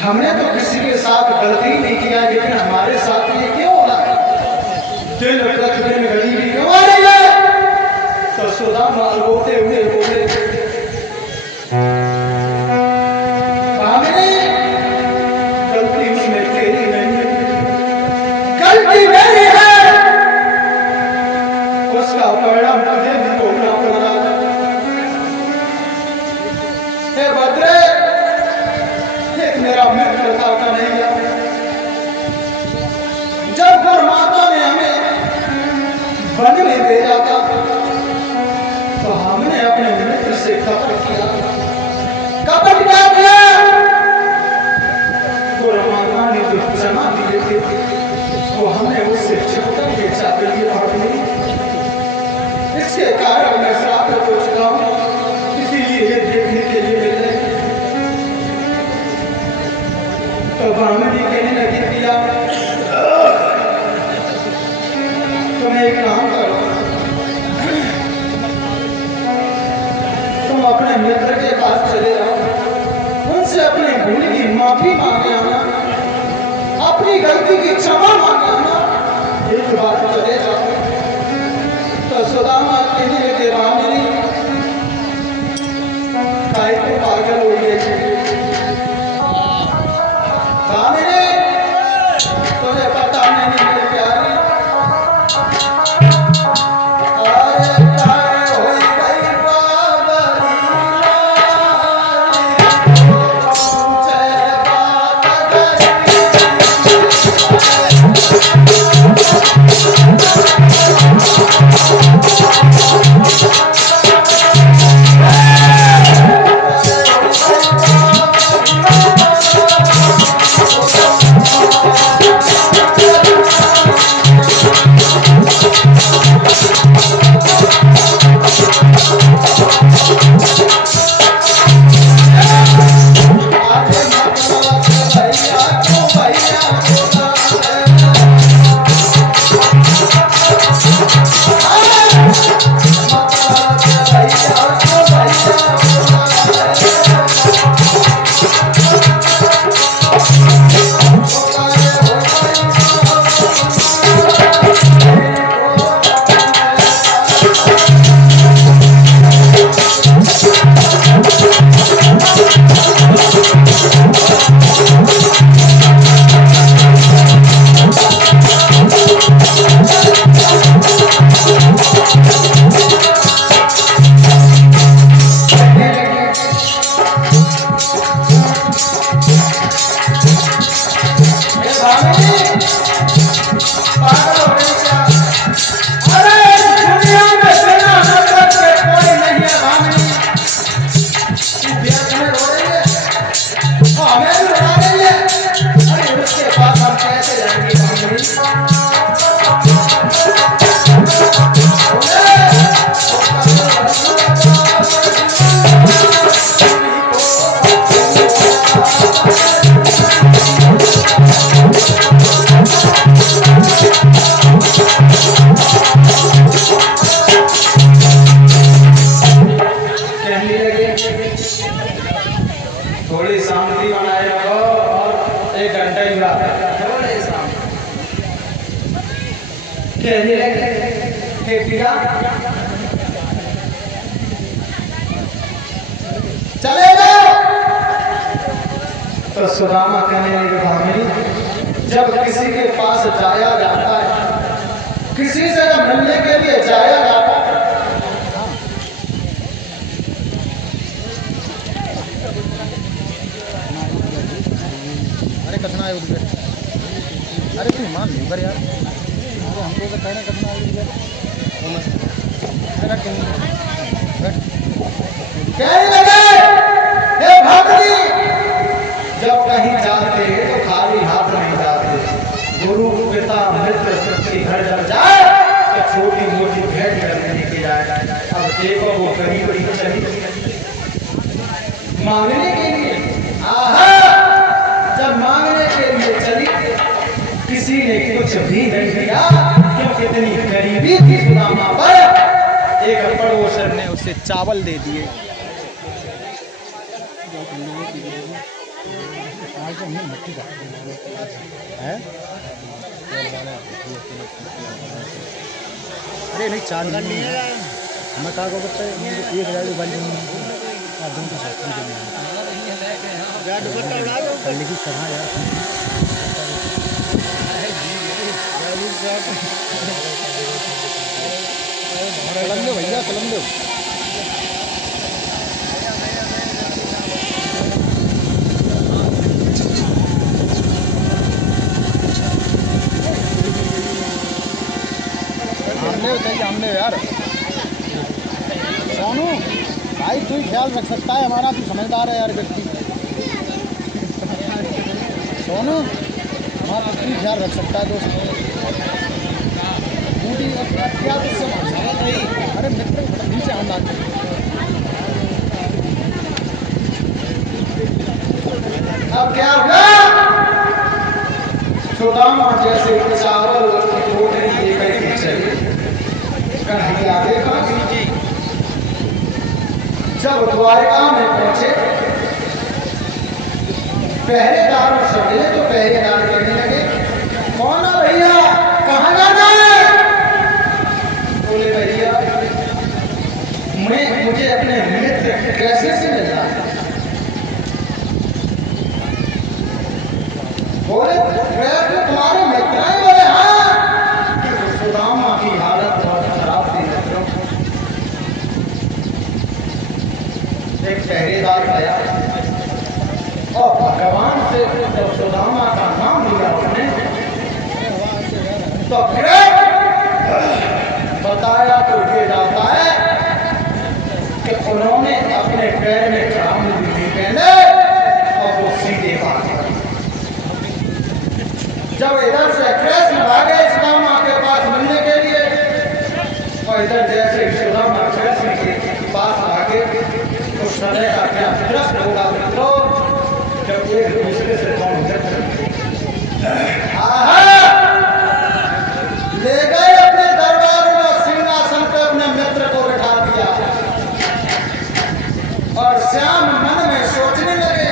हमने तो किसी के साथ गलती नहीं किया, लेकिन हमारे साथ ये क्यों हो रहा है? दिन प्रतिदिन गरीबी क्यों आ रही है? तो सुदामा रोते हुए बोले, गलती उसमें तेरी नहीं है, गलती मेरी है, उसका परिणाम तुझे भी भोगना पड़ रहा है। हे भद्रे, मेरा मित्र था कन्हैया, जब परमात्मा ने हमें वन में भेजा था तो हमने अपने मित्र से कपट किया। कपट क्या किया? परमात्मा ने जो क्षमा दिए थे वो हमने उससे छिपकर के चाहते लिए पढ़ ली। इसके कारण मैं श्राप हो चुका हूँ, इसीलिए ये देखने के लिए मिल रहे। तो ब्राह्मणी कहने लगी, दिया तुम एक काम करो, तुम अपने मित्र के पास चले जाओ, उनसे अपने भूल की माफी मांगे आना, अपनी गलती की क्षमा मांगे आना, एक बार चले जाओ। तो सुदामा कहने लगे, ब्राह्मणी काय को पागल हो गए, तुम्हें पता नहीं मेरे प्यारे, अरे काय हो गई बाबरी, बात कहने लगे, हे पिया चले जाओ। तो सुदामा कहने लगे, भामिनी जब किसी के पास जाया जाता है, किसी से जब मिलने के लिए जाया जाता है, अरे कतना है उधर, अरे तू मान नहीं पर यार, अरे हमको तो कहना कतना है उधर, कहने लगे, हे भामिनी जब कहीं जाते तो खाली हाथ नहीं जाते, गुरु पिता मित्र के घर जब जाए तो छोटी मोटी भेंट करने लेके जाए। अब देखो वो करीब चली मांगने के लिए, आहा जब मांगने के लिए चली किसी ने कुछ भी नहीं दिया, क्योंकि इतनी गरीबी थी सुदामा पर। एक पड़ोसन ने उसे चावल दे दिए। अरे नहीं चांद नहीं है, मैं कहा को बच्चे 1000 वाली दोनों की शादी करने की सभा यार, कलम दो भैया, कलम दो। हमने यार सोनू भाई तू ही ख्याल रख सकता है हमारा, तू समझदार है यार व्यक्ति। सोनू हमारा तू ही ख्याल रख सकता है दोस्त, क्या अरे मित्र नीचे हम अब क्या हुआ, सुदामा जैसे चावल की टोकरी लेकर के चले कन्हैया के पास। जब द्वारका में पहुंचे पहरेदार से मिले तो पहरेदार कहने लगे, कौन है भैया, कहाँ जाना है? बोले भैया मुझे अपने मित्र कैसे से मिलना है। बोले तुम्हारे मित्र हैं? बोले हाँ। सुदामा की हालत बहुत खराब थी मित्रों। एक पहरेदार गया और भगवान से जब सुदामा का नाम लिया उसने तो बताया तो ये जाता है कि उन्होंने अपने पैर में चांद भी पहने और वो सीधे भागे। जब इधर से कृष्ण भागे सुदामा के पास मिलने के लिए और इधर जैसे सुदामा कृष्ण के पास भागे तो समय का क्या दृष्ट होगा मित्रों, जब एक दूसरे से कौन ले गए अपने दरबार में, सिंहासन पे अपने मित्र को बैठा दिया और श्याम मन में सोचने लगे,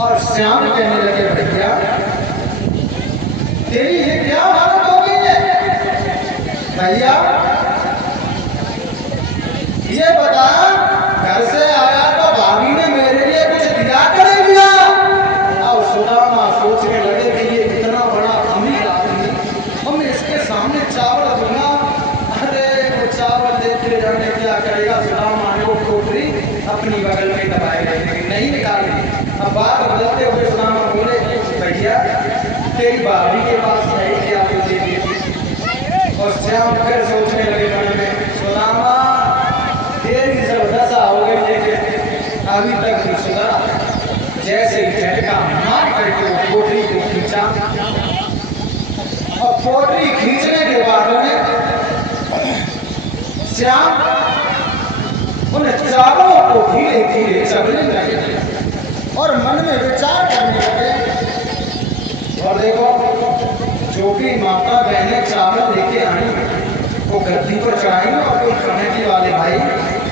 और श्याम कहने लगे भैया तेरी ये क्या हालत हो गई है भैया, ये बता घर से आया तो भाभी ने मेरे लिए कुछ दिया कर दिया। और सुदामा सोचने लगे कि ये इतना बड़ा अमीर आदमी, हम इसके सामने चावल दूंगा, अरे वो चावल देते जाने क्या करेगा। सुदामा ने वो टोकरी अपनी बगल में दबाए लेकिन नहीं निकाली। अब बात बदलते हुए सुदामा बोले भैया तेरी भाभी के पास है क्या तो दे दी। और श्याम फिर सोचने लगे मन में सुदामा तेरी दशा हो गई लेकिन अभी तक नहीं सुधरा। जैसे ही झटका मार करके वो पोटरी को खींचा और पोटरी खींचने के बाद में श्याम उन चारों को धीरे धीरे चलने लगे और मन में विचार करने लगे। और देखो जो भी माता बहनें चावल लेके आई वो गद्दी पर चढ़ाई और कोई कमेटी वाले भाई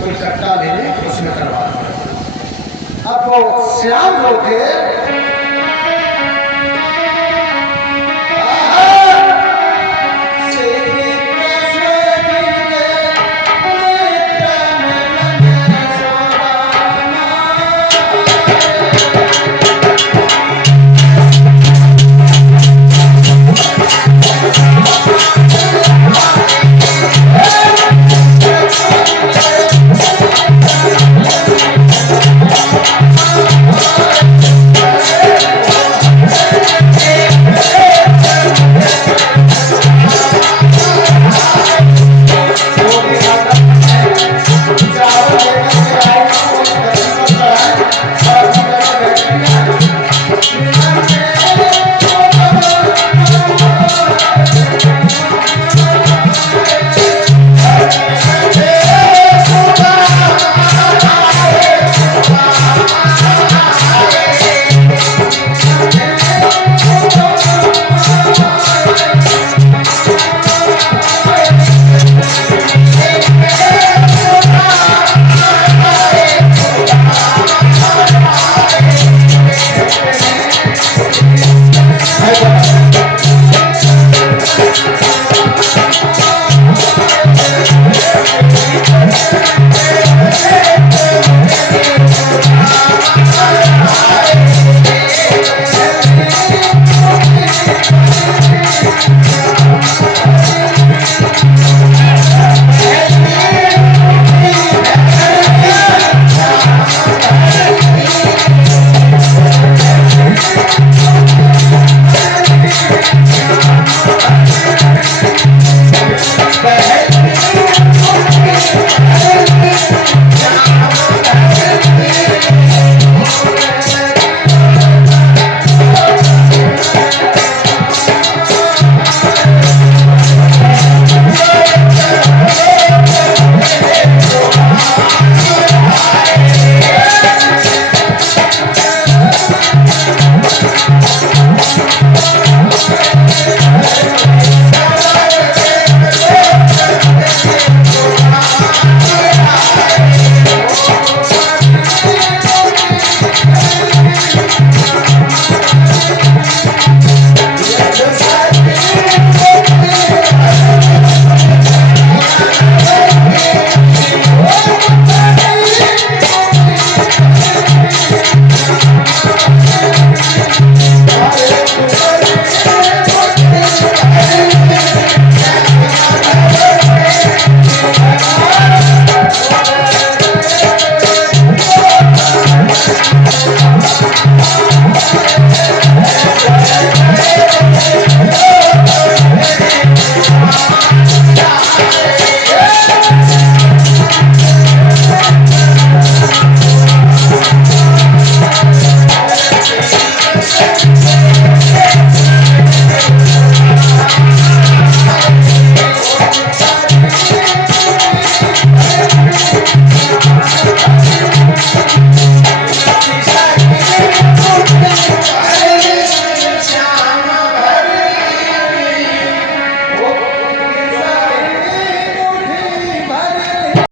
कोई कट्टा ले ले उसमें करवा। अब वो श्याम लोग